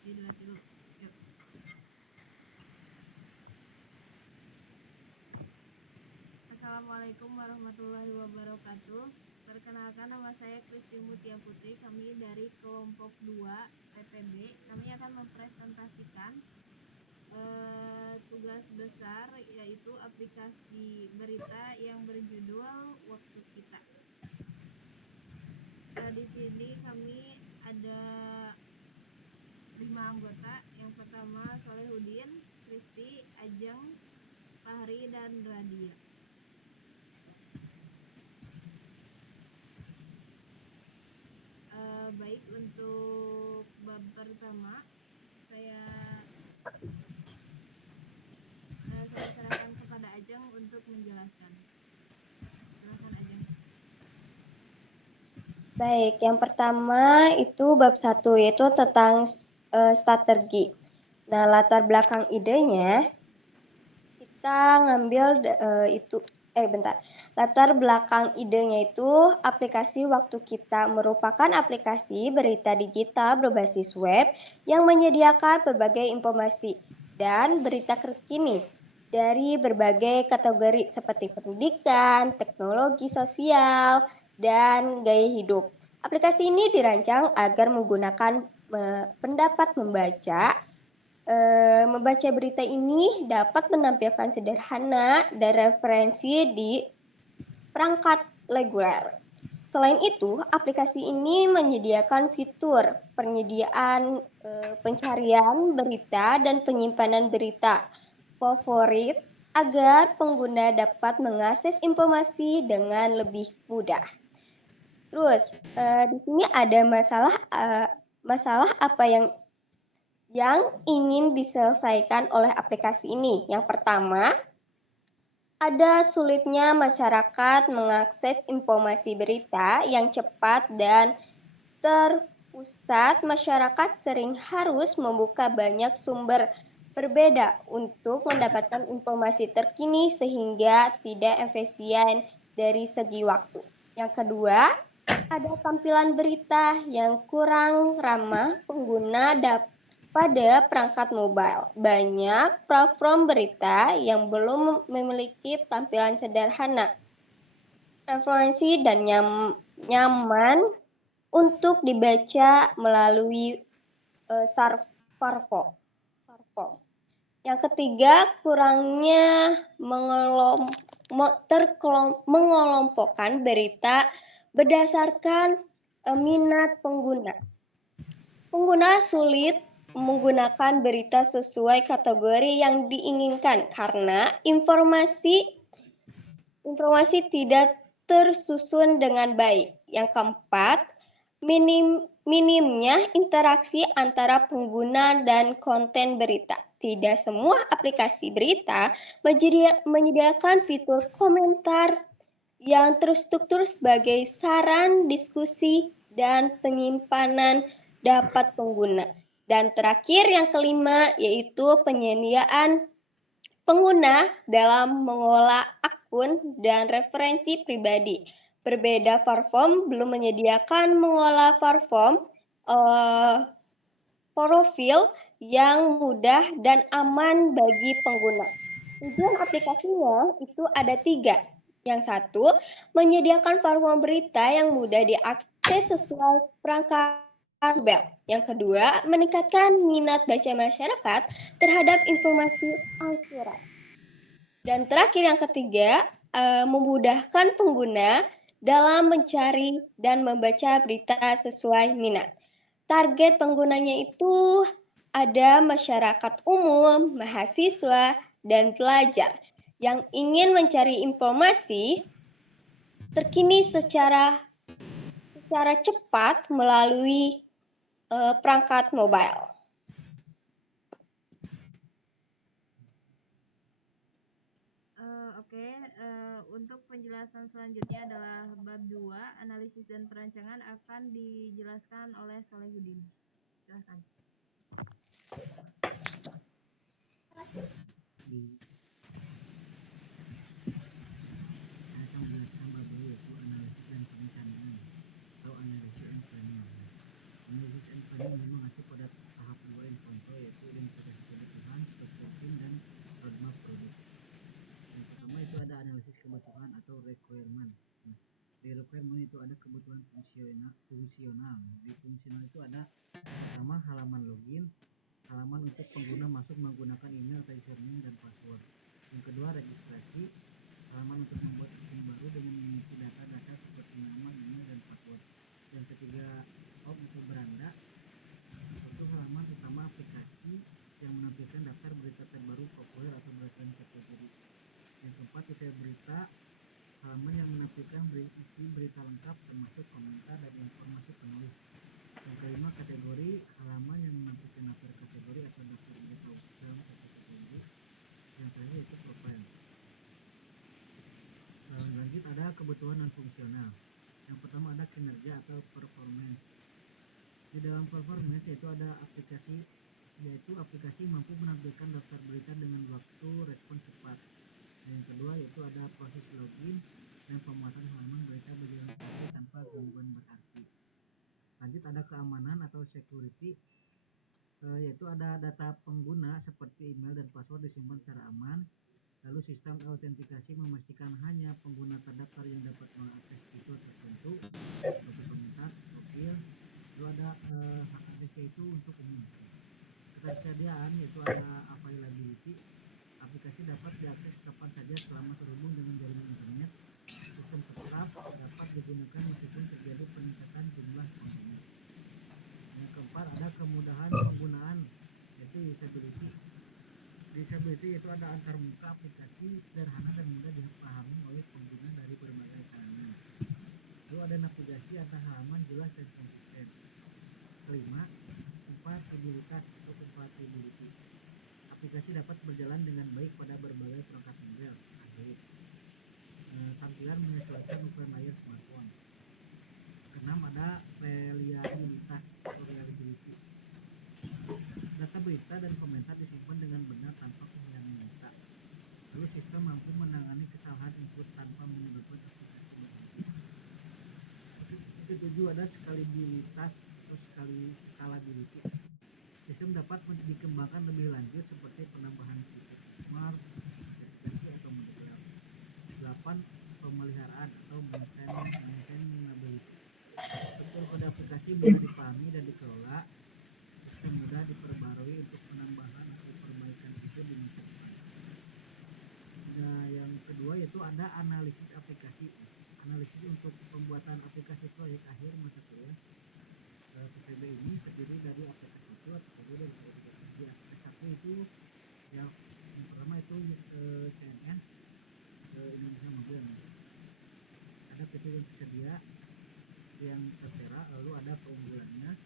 Di dua tilu. Yuk. Assalamualaikum warahmatullahi wabarakatuh. Perkenalkan, nama saya Kristi Mutia Putri. Kami dari kelompok 2 PPB. Kami akan mempresentasikan tugas besar, yaitu aplikasi berita yang berjudul Waktu Kita. Di sini kami ada 5 anggota. Yang pertama Solehudin, Kristi, Ajeng, Fahri, dan Radia. Baik, untuk bab pertama saya serahkan kepada Ajeng untuk menjelaskan. Silakan Ajeng. Baik, yang pertama itu bab 1 yaitu tentang strategi. Nah, latar belakang idenya kita ngambil Latar belakang idenya itu aplikasi Waktu Kita merupakan aplikasi berita digital berbasis web yang menyediakan berbagai informasi dan berita terkini dari berbagai kategori seperti pendidikan, teknologi sosial, dan gaya hidup. Aplikasi ini dirancang agar menggunakan pendapat membaca berita ini dapat menampilkan sederhana dan referensi di perangkat reguler. Selain itu, aplikasi ini menyediakan fitur penyediaan pencarian berita dan penyimpanan berita favorit agar pengguna dapat mengakses informasi dengan lebih mudah. Terus, di sini ada masalah apa yang ingin diselesaikan oleh aplikasi ini. Yang pertama, ada sulitnya masyarakat mengakses informasi berita yang cepat dan terpusat. Masyarakat sering harus membuka banyak sumber berbeda untuk mendapatkan informasi terkini sehingga tidak efisien dari segi waktu. Yang kedua, ada tampilan berita yang kurang ramah pengguna pada perangkat mobile. Banyak platform berita yang belum memiliki tampilan sederhana, referensi, dan nyaman untuk dibaca melalui smartphone. Yang ketiga, kurangnya mengelompokkan berita berdasarkan minat pengguna. Pengguna sulit menggunakan berita sesuai kategori yang diinginkan karena informasi tidak tersusun dengan baik. Yang keempat, minimnya interaksi antara pengguna dan konten berita. Tidak semua aplikasi berita menyediakan fitur komentar yang terstruktur sebagai saran, diskusi, dan penyimpanan dapat pengguna. Dan terakhir yang kelima yaitu penyediaan pengguna dalam mengolah akun dan referensi pribadi. Berbeda platform belum menyediakan mengolah platform profil yang mudah dan aman bagi pengguna. Tujuan aplikasinya itu ada 3. Yang satu, menyediakan platform berita yang mudah diakses sesuai perangkat web. Yang kedua, meningkatkan minat baca masyarakat terhadap informasi akurat. Dan terakhir yang ketiga, memudahkan pengguna dalam mencari dan membaca berita sesuai minat. Target penggunanya itu ada masyarakat umum, mahasiswa, dan pelajar yang ingin mencari informasi terkini secara cepat melalui perangkat mobile. Untuk penjelasan selanjutnya adalah bab 2, analisis dan perancangan, akan dijelaskan oleh Solehudin. Silakan. Analisis dan planning memang masih pada tahap 2 yang untuk pengguna masuk menggunakan email atau username dan password. Yang kedua, registrasi, halaman untuk membuat akun baru dengan mengisi data dasar seperti nama, email, dan password. Yang ketiga, home atau beranda, itu halaman utama aplikasi yang menampilkan daftar berita terbaru populer atau berdasarkan kategori. Yang keempat, detail berita, halaman yang menampilkan isi berita lengkap termasuk komentar dan informasi penulis. Yang kelima, kategori, halaman yang menampilkan daftar kategori atau daftar berita dalam satu kategori. Yang terakhir yaitu profile. Lanjut, ada kebutuhan non fungsional. Yang pertama ada kinerja atau performance. Di dalam performance yaitu aplikasi mampu menampilkan daftar berita dengan waktu respon cepat. Yang kedua yaitu ada proses login dan pemuatan halaman berita berjalan sendiri tanpa gangguan berarti. Lanjut, ada keamanan atau security, yaitu ada data pengguna seperti email dan password disimpan secara aman. Lalu sistem autentikasi memastikan hanya pengguna terdaftar yang dapat mengakses fitur tertentu seperti komentar, profil. Lalu ada HTTP itu untuk umum. Ketersediaan yaitu ada availability, aplikasi dapat diakses kapan saja selama terhubung dengan jaringan internet. Sistem tetap dapat digunakan meskipun terjadi peningkatan jumlah pengguna. Yang keempat, ada kemudahan penggunaan yaitu usability. Usability yaitu ada antarmuka aplikasi sederhana dan mudah dipahami oleh pengguna dari berbagai kalangan. Lalu ada navigasi antar halaman jelas dan konsisten. Kelima, kompatibilitas atau compatibility. Aplikasi dapat berjalan dengan baik pada berbagai perangkat Android. Tampilan menyesuaikan ukuran layar smartphone. Keenam, ada reliabilitas atau reliability. Data berita dan komentar disimpan dengan benar tanpa kehilangan data. Lalu sistem mampu menangani kesalahan input tanpa menyebabkan aplikasi berhenti. Ketujuh, ada scalabilitas atau scalability. Sistem dapat dikembangkan lebih lanjut seperti penambahan fitur smart, ekstensi atau modular. 8, pemeliharaan atau maintainability. Struktur kode aplikasi mudah dipahami dan dikelola. Sistem mudah diperbarui untuk penambahan atau perbaikan fitur di masa depan. Nah, yang kedua yaitu ada analisis aplikasi. Analisis untuk pembuatan aplikasi proyek akhir masa kuliah. PPB ini terdiri dari aplikasi itu terdiri dari aplikasi. Aplikasi itu yang pertama itu CNN Indonesia Mobil. Ada fitur yang tersedia yang tertera, lalu ada keunggulannya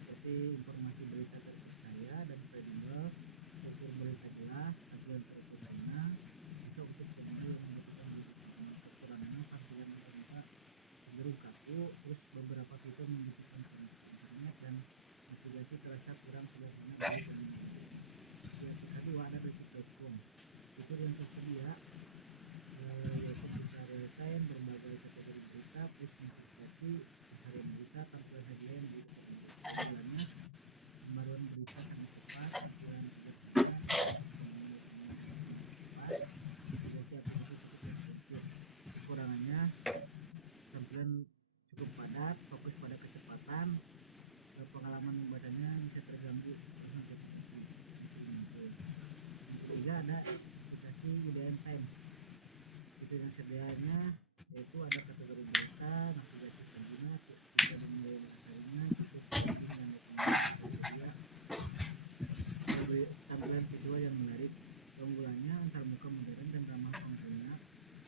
seperti informasi berita terpercaya dan kredibel, struktur berita jelas, tampilan sederhana, bisa untuk pengguna yang membutuhkan kekurangannya tampilan berita cenderung kaku, terus beberapa fitur membutuhkan internet dan navigasi terasa kurang sederhana bagi pengguna. Yang kedua ada detik.com. Fitur yang tersedia yaitu bisa real-time, berbagai kategori berita, plus notifikasi, pencarian berita, tampilan headline di tampilannya, pembaruan berita sangat cepat, tampilan kekurangannya tampilan cukup padat, fokus pada kecepatan, pengalaman membacanya bisa terganggu karena notifikasi. Yang ketiga ada aplikasi UDN Times. Fitur yang sedianya yaitu ada kategori berita, navigasi pengguna, bisa dimulai mencarinya, cukup penting dan tersedia. Tampilan visual yang menarik. Keunggulannya antarmuka modern dan ramah pengguna,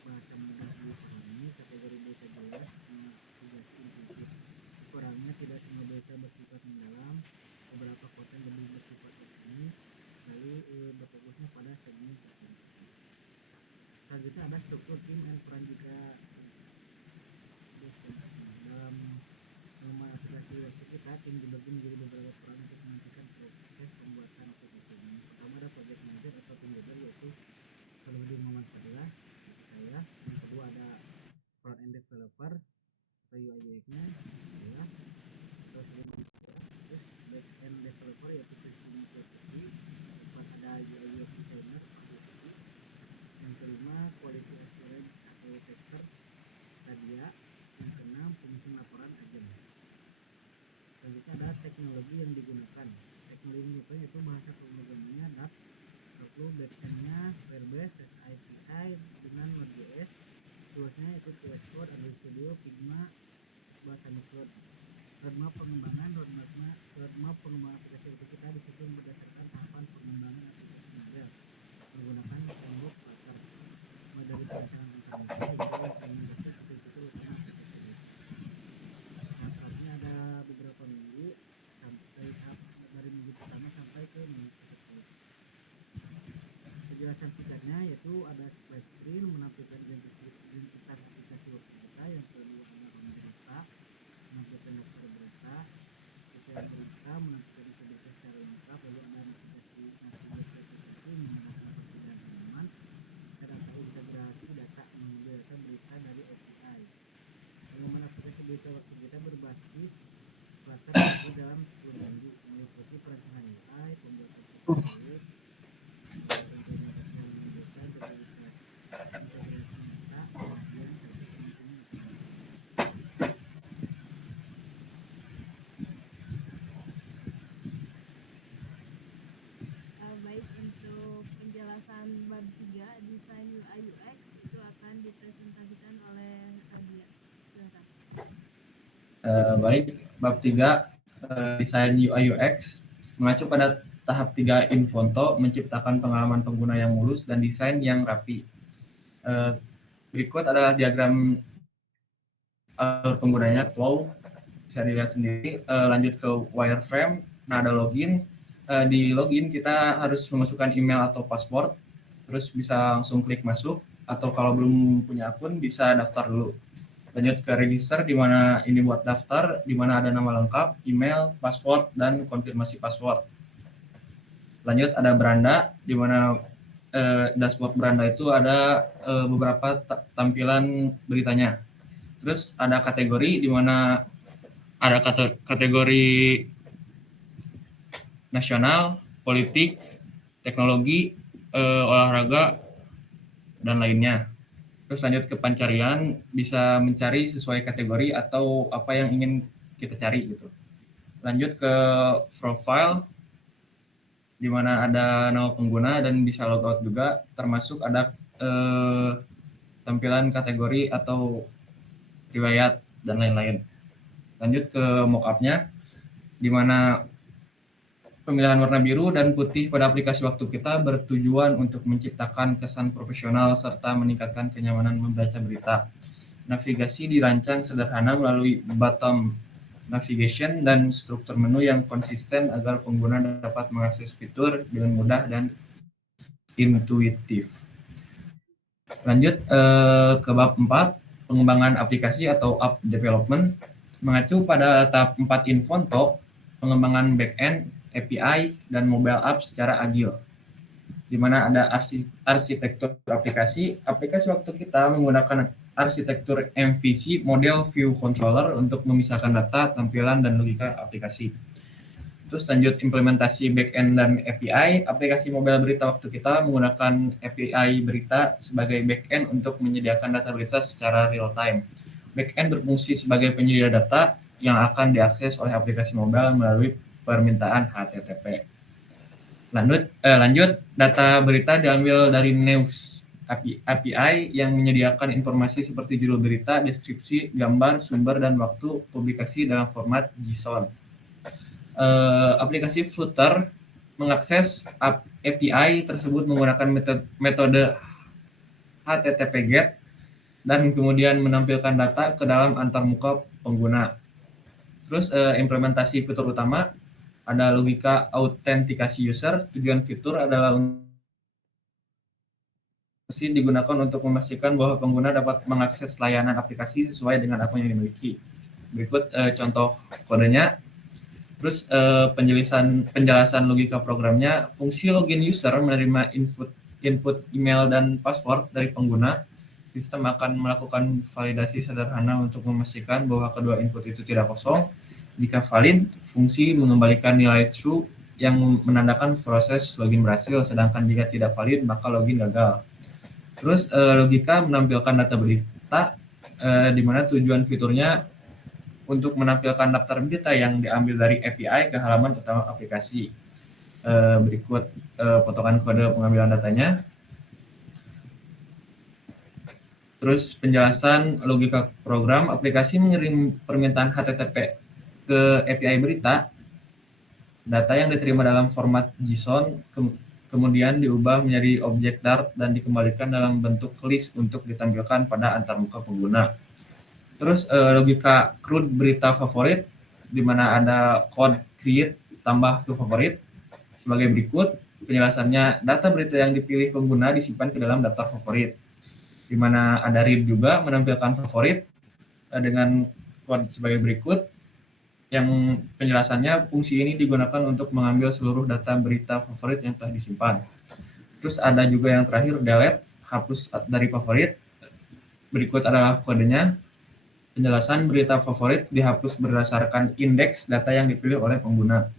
bahasa mudah dipahami, kategori berita jelas, navigasi intuitif. Kurangnya tidak semua berita bersifat mendalam, beberapa konten lebih bersifat resmi, lalu berfokusnya pada segmen tertentu. Selanjutnya ada struktur tim dan peran jika dalam aplikasi website kita, tim dibagi menjadi beberapa peran untuk menentukan proses pembuatan aplikasi. Yang pertama ada project manager atau tim leader, yaitu Saludin Muhammad Fadilah, saya. Yang kedua ada front end developer atau UI UX-nya saya. Terus back end developer yaitu Christine Putri. Keempat ada UI UX designer. Yang kelima quality assurance atau tester Nadia. Yang keenam penyusun laporan agen. Selanjutnya ada teknologi yang digunakan. teknologi itu yaitu bahasa pemrogramannya DAP, lalu backendnya Firebase, API dengan Node.js, toolsnya itu VS Code, Android Studio, Figma, bahasa Cloud. Roadmap pengembangan aplikasi itu kita disusun berdasarkan tahapan pengembangan aplikasi model menggunakan framework Flutter, mulai dari perencanaan implementasi hingga implementasi fitur-fitur utama aplikasi. Tahapnya ada beberapa minggu sampai dari minggu pertama sampai ke minggu ke-10. Penjelasan singkatnya yaitu ada splash screen menampilkan identitas aplikasi workflow kita, yang kedua ada home berita menampilkan daftar berita, detail berita menampilkan berita secara lengkap, lalu ada navigasi aplikasi menggunakan perbedaan halaman, ada integrasi data mengambilkan berita dari API. Pengembangan aplikasi berita waktu kita berbasis Flutter itu dalam 10 minggu, meliputi perencanaan UI, pembuatan tutorial, Baik, untuk penjelasan bab 3 desain UI UX itu akan dipresentasikan oleh Radia. Silakan. Baik, bab 3 desain UI UX mengacu pada tahap 3 Infonto, menciptakan pengalaman pengguna yang mulus dan desain yang rapi. Berikut adalah diagram alur penggunanya, flow, bisa dilihat sendiri. Lanjut ke wireframe. Nah, ada login. Di login kita harus memasukkan email atau password, terus bisa langsung klik masuk, atau kalau belum punya akun bisa daftar dulu. Lanjut ke register, di mana ini buat daftar, di mana ada nama lengkap, email, password, dan konfirmasi password. Lanjut ada beranda, di mana dashboard beranda itu ada beberapa tampilan beritanya. Terus ada kategori, di mana ada kategori nasional, politik, teknologi, olahraga, dan lainnya. Terus lanjut ke pencarian, bisa mencari sesuai kategori atau apa yang ingin kita cari gitu. Lanjut ke profile, di mana ada nama pengguna dan bisa logout juga, termasuk ada tampilan kategori atau riwayat dan lain-lain. Lanjut ke mockup-nya, di mana pemilihan warna biru dan putih pada aplikasi waktu kita bertujuan untuk menciptakan kesan profesional serta meningkatkan kenyamanan membaca berita. Navigasi dirancang sederhana melalui bottom navigation dan struktur menu yang konsisten agar pengguna dapat mengakses fitur dengan mudah dan intuitif. Lanjut ke bab 4, pengembangan aplikasi atau app development. Mengacu pada tahap 4 Infonto, pengembangan backend, API, dan mobile app secara agil, di mana ada arsitektur aplikasi. Aplikasi waktu kita menggunakan arsitektur MVC, Model View Controller, untuk memisahkan data, tampilan, dan logika aplikasi. Terus lanjut implementasi backend dan API. Aplikasi mobile berita waktu kita menggunakan API berita sebagai backend untuk menyediakan data berita secara real time. Backend berfungsi sebagai penyedia data yang akan diakses oleh aplikasi mobile melalui permintaan HTTP. Lanjut, data berita diambil dari News API yang menyediakan informasi seperti judul berita, deskripsi, gambar, sumber, dan waktu publikasi dalam format JSON. Aplikasi Flutter mengakses API tersebut menggunakan metode HTTP GET dan kemudian menampilkan data ke dalam antarmuka pengguna. Terus implementasi fitur utama, ada logika autentikasi user. Tujuan fitur adalah digunakan untuk memastikan bahwa pengguna dapat mengakses layanan aplikasi sesuai dengan apa yang dimiliki. Berikut contoh kodenya. Terus penjelasan logika programnya. Fungsi login user menerima input email dan password dari pengguna. Sistem akan melakukan validasi sederhana untuk memastikan bahwa kedua input itu tidak kosong. Jika valid, fungsi mengembalikan nilai true yang menandakan proses login berhasil, sedangkan jika tidak valid, maka login gagal. Terus logika menampilkan data berita, di mana tujuan fiturnya untuk menampilkan daftar berita yang diambil dari API ke halaman utama aplikasi. Berikut potongan kode pengambilan datanya. Terus penjelasan logika program, aplikasi mengirim permintaan HTTP ke API berita. Data yang diterima dalam format JSON kemudian diubah menjadi objek Dart dan dikembalikan dalam bentuk list untuk ditampilkan pada antarmuka pengguna. Terus logika CRUD berita favorit, di mana ada code create tambah to favorit sebagai berikut. Penjelasannya, data berita yang dipilih pengguna disimpan ke dalam daftar favorit, di mana ada read juga menampilkan favorit dengan kode sebagai berikut. Yang penjelasannya, fungsi ini digunakan untuk mengambil seluruh data berita favorit yang telah disimpan. Terus ada juga yang terakhir, delete, hapus dari favorit. Berikut adalah kodenya. Penjelasan berita favorit dihapus berdasarkan indeks data yang dipilih oleh pengguna.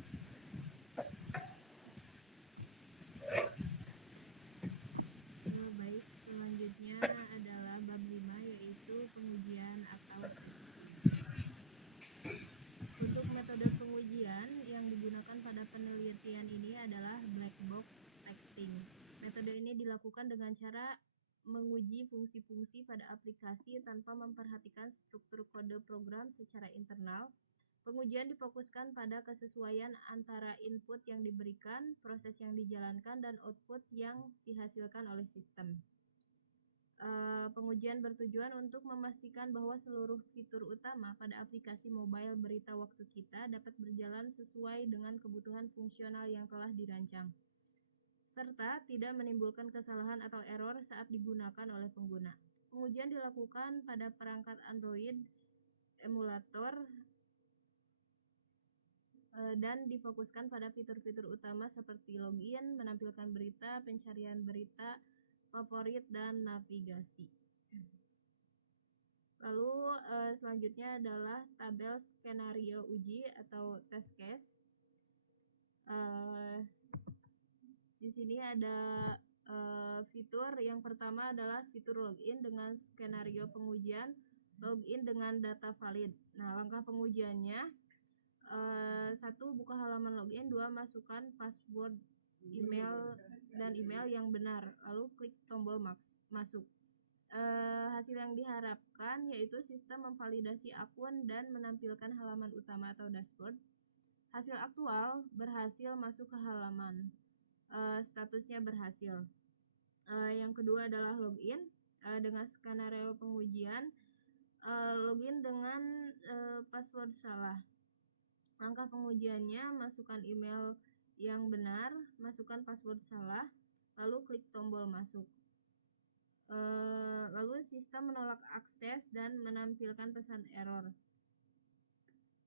Baik, selanjutnya adalah bab 5, yaitu pengujian atau testing. Untuk metode pengujian yang digunakan pada penelitian ini adalah black box testing. Metode ini dilakukan dengan cara menguji fungsi-fungsi pada aplikasi tanpa memperhatikan struktur kode program secara internal. Pengujian difokuskan pada kesesuaian antara input yang diberikan, proses yang dijalankan, dan output yang dihasilkan oleh sistem. Pengujian bertujuan untuk memastikan bahwa seluruh fitur utama pada aplikasi mobile berita waktu kita dapat berjalan sesuai dengan kebutuhan fungsional yang telah dirancang, serta tidak menimbulkan kesalahan atau error saat digunakan oleh pengguna. Pengujian dilakukan pada perangkat Android, emulator, dan difokuskan pada fitur-fitur utama seperti login, menampilkan berita, pencarian berita, favorit, dan navigasi. Lalu selanjutnya adalah tabel skenario uji atau test case. Di sini ada fitur yang pertama adalah fitur login dengan skenario pengujian, login dengan data valid. Nah, langkah pengujiannya, 1. Buka halaman login, 2. Masukkan password email yang benar, lalu klik tombol masuk. Hasil yang diharapkan yaitu sistem memvalidasi akun dan menampilkan halaman utama atau dashboard. Hasil aktual berhasil masuk ke halaman, statusnya berhasil. Yang kedua adalah login dengan skenario pengujian, login dengan password salah. Langkah pengujiannya, masukkan email yang benar, masukkan password salah, lalu klik tombol masuk. Lalu sistem menolak akses dan menampilkan pesan error.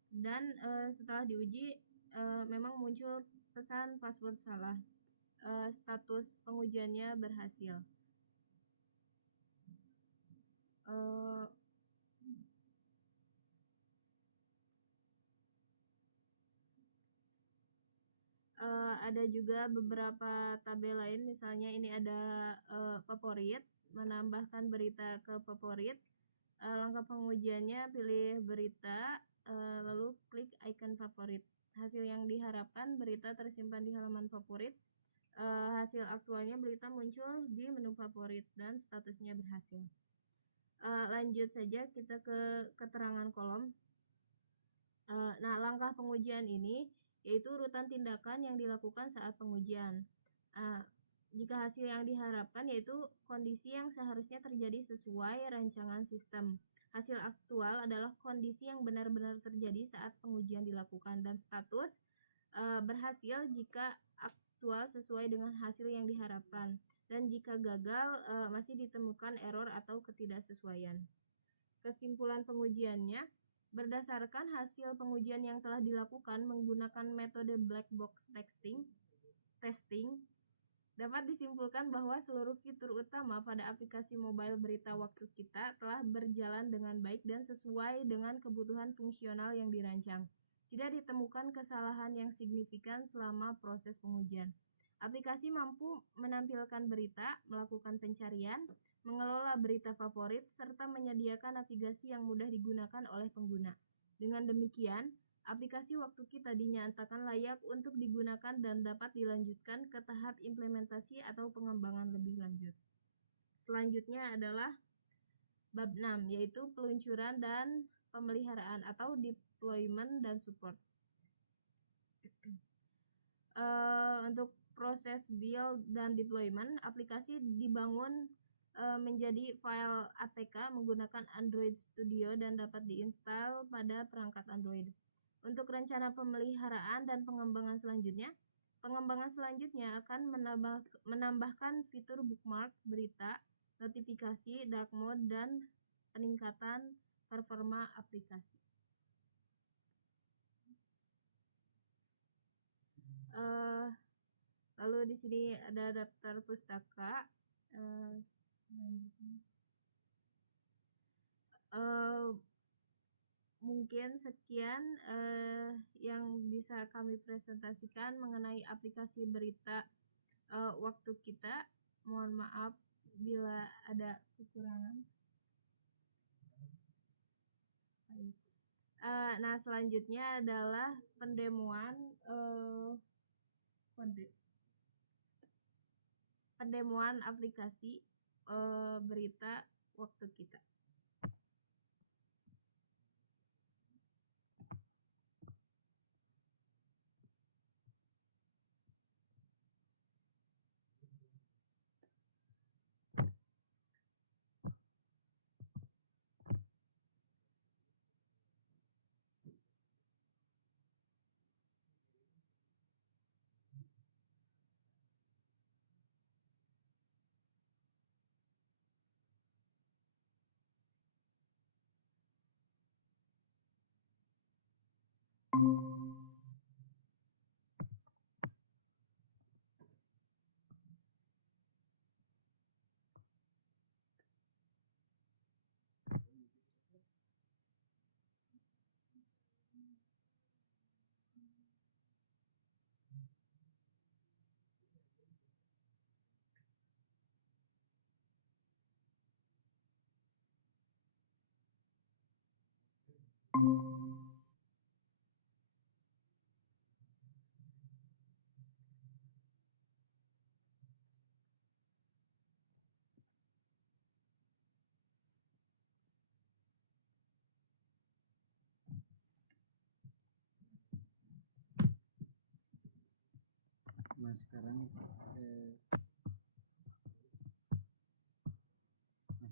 Dan setelah diuji memang muncul pesan password salah. Status pengujiannya berhasil. Ada juga beberapa tabel lain, misalnya ini ada favorit, menambahkan berita ke favorit. Langkah pengujiannya, pilih berita, lalu klik icon favorit. Hasil yang diharapkan, berita tersimpan di halaman favorit. Hasil aktualnya, berita muncul di menu favorit dan statusnya berhasil. Lanjut saja kita ke keterangan kolom. Nah, langkah pengujian ini yaitu urutan tindakan yang dilakukan saat pengujian. Jika hasil yang diharapkan yaitu kondisi yang seharusnya terjadi sesuai rancangan sistem. Hasil aktual adalah kondisi yang benar-benar terjadi saat pengujian dilakukan, dan status berhasil jika aktual sesuai dengan hasil yang diharapkan, dan jika gagal masih ditemukan error atau ketidaksesuaian. Kesimpulan pengujiannya, berdasarkan hasil pengujian yang telah dilakukan menggunakan metode black box testing, dapat disimpulkan bahwa seluruh fitur utama pada aplikasi mobile berita waktu kita telah berjalan dengan baik dan sesuai dengan kebutuhan fungsional yang dirancang. Tidak ditemukan kesalahan yang signifikan selama proses pengujian. Aplikasi mampu menampilkan berita, melakukan pencarian, mengelola berita favorit, serta menyediakan navigasi yang mudah digunakan oleh pengguna. Dengan demikian, aplikasi waktu kita dinyatakan layak untuk digunakan dan dapat dilanjutkan ke tahap implementasi atau pengembangan lebih lanjut. Selanjutnya adalah bab 6, yaitu peluncuran dan pemeliharaan atau deployment dan support. Untuk proses build dan deployment, aplikasi dibangun menjadi file APK menggunakan Android Studio dan dapat diinstal pada perangkat Android. Untuk rencana pemeliharaan dan pengembangan selanjutnya akan menambahkan fitur bookmark, berita, notifikasi, dark mode, dan peningkatan performa aplikasi. Lalu di sini ada daftar pustaka. Mungkin sekian yang bisa kami presentasikan mengenai aplikasi berita waktu kita. Mohon maaf bila ada kekurangan. Nah, selanjutnya adalah pendemoan aplikasi berita waktu kita.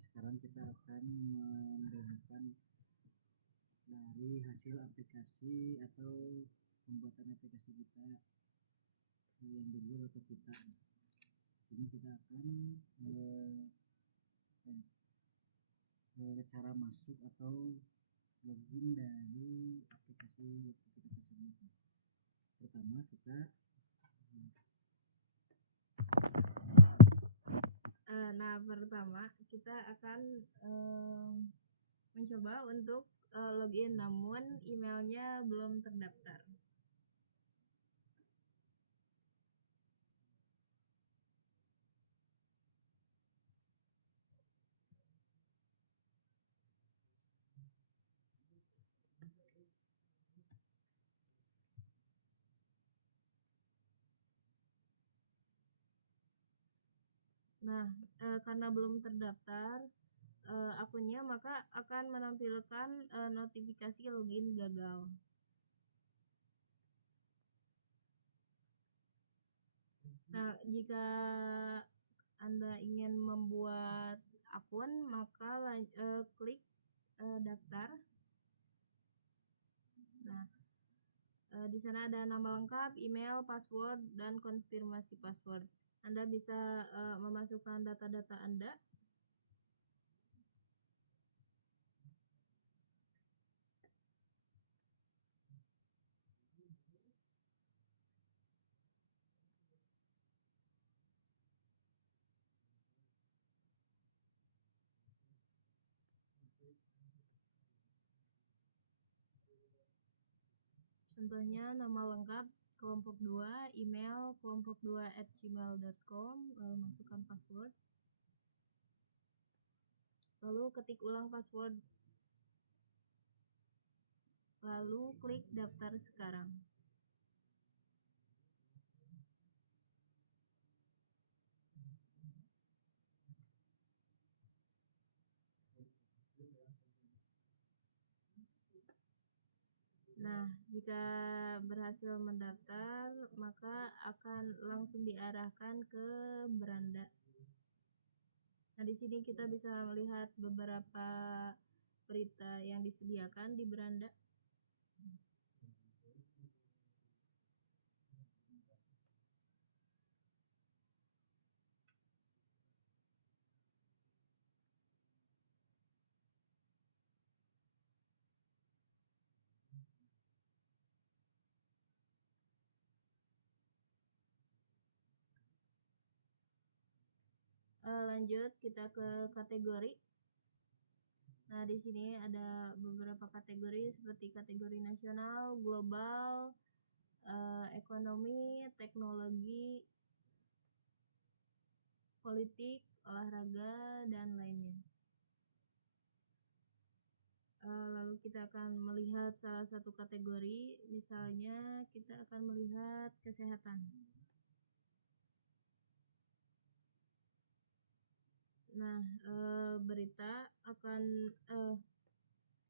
Sekarang kita akan mendemokan dari hasil aplikasi atau pembuatan aplikasi kita yang dulu atau kita. Ini kita akan cara masuk atau login dari aplikasi waktu kita tersebut. Pertama kita pertama kita akan mencoba untuk login, namun emailnya belum terdaftar. Nah, karena belum terdaftar akunnya, maka akan menampilkan notifikasi login gagal. Nah, jika Anda ingin membuat akun, maka klik daftar. Nah, di sana ada nama lengkap, email, password, dan konfirmasi password. Anda bisa memasukkan data-data Anda. Contohnya nama lengkap, kelompok 2, email kelompok2@gmail.com, lalu masukkan password. Lalu ketik ulang password. lalu klik daftar sekarang. Nah, jika berhasil mendaftar, maka akan langsung diarahkan ke beranda. Nah, di sini kita bisa melihat beberapa berita yang disediakan di beranda. Lanjut kita ke kategori. Nah, di sini ada beberapa kategori seperti kategori nasional, global, ekonomi, teknologi, politik, olahraga, dan lainnya. Lalu kita akan melihat salah satu kategori, misalnya kita akan melihat kesehatan. Nah, berita akan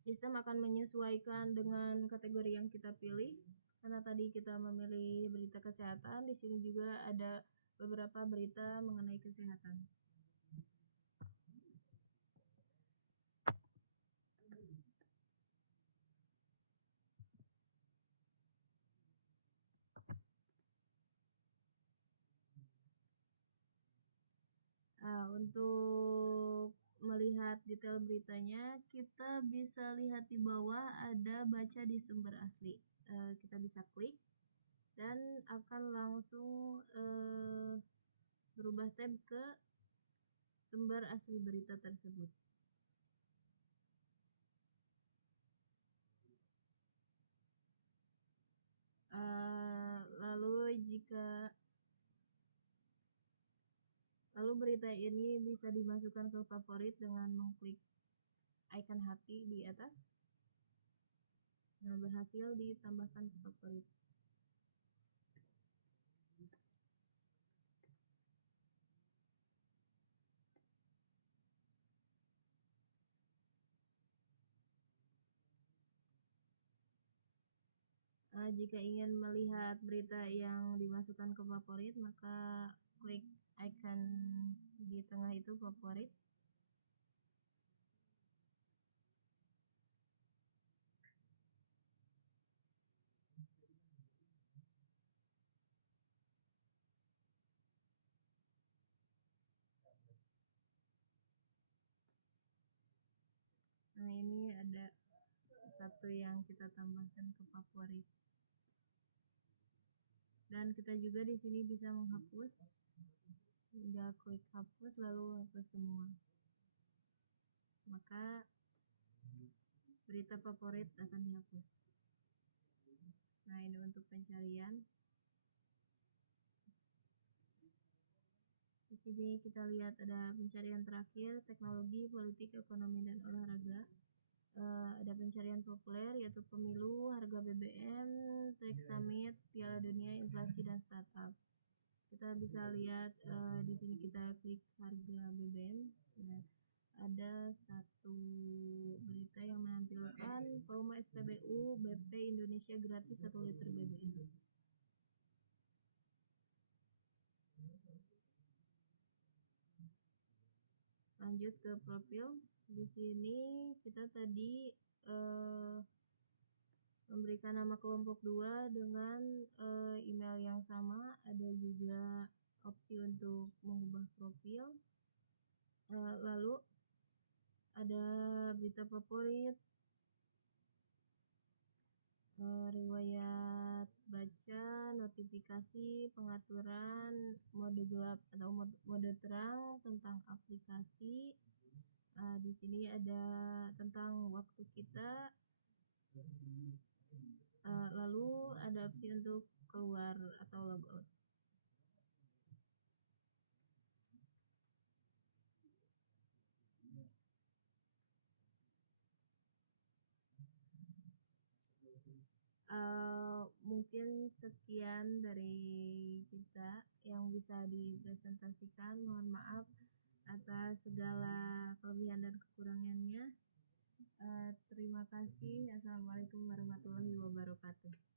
sistem akan menyesuaikan dengan kategori yang kita pilih. Karena tadi kita memilih berita kesehatan, di sini juga ada beberapa berita mengenai kesehatan. Untuk melihat detail beritanya, kita bisa lihat di bawah ada baca di sumber asli. Kita bisa klik dan akan langsung berubah tab ke sumber asli berita tersebut. Lalu berita ini bisa dimasukkan ke favorit dengan mengklik icon hati di atas. Nah, berhasil ditambahkan ke favorit. Jika ingin melihat berita yang dimasukkan ke favorit, maka klik icon di tengah itu favorit. Nah, ini ada satu yang kita tambahkan ke favorit. Dan kita juga di sini bisa menghapus. Tinggal klik hapus lalu hapus semua. Maka berita favorit akan dihapus. Nah, ini untuk pencarian. Di sini kita lihat ada pencarian terakhir, teknologi, politik, ekonomi, dan olahraga. Ada pencarian populer yaitu pemilu, harga BBM, Tech Summit, Piala Dunia, inflasi, dan startup. Kita bisa lihat di sini kita klik harga BBM. Nah, ada satu berita yang menampilkan volume SPBU BP Indonesia gratis 1 liter BBM. Lanjut ke profil. Di sini kita tadi memberikan nama kelompok 2 dengan email yang sama. Ada juga opsi untuk mengubah profil. Lalu ada berita favorit, riwayat baca, notifikasi, pengaturan, mode gelap atau mode terang tentang aplikasi. Di sini ada tentang waktu kita. Lalu ada opsi untuk keluar atau logout. Mungkin sekian dari kita yang bisa dipresentasikan. Mohon maaf atas segala kelebihan dan kekurangannya. Terima kasih. Assalamualaikum warahmatullahi wabarakatuh.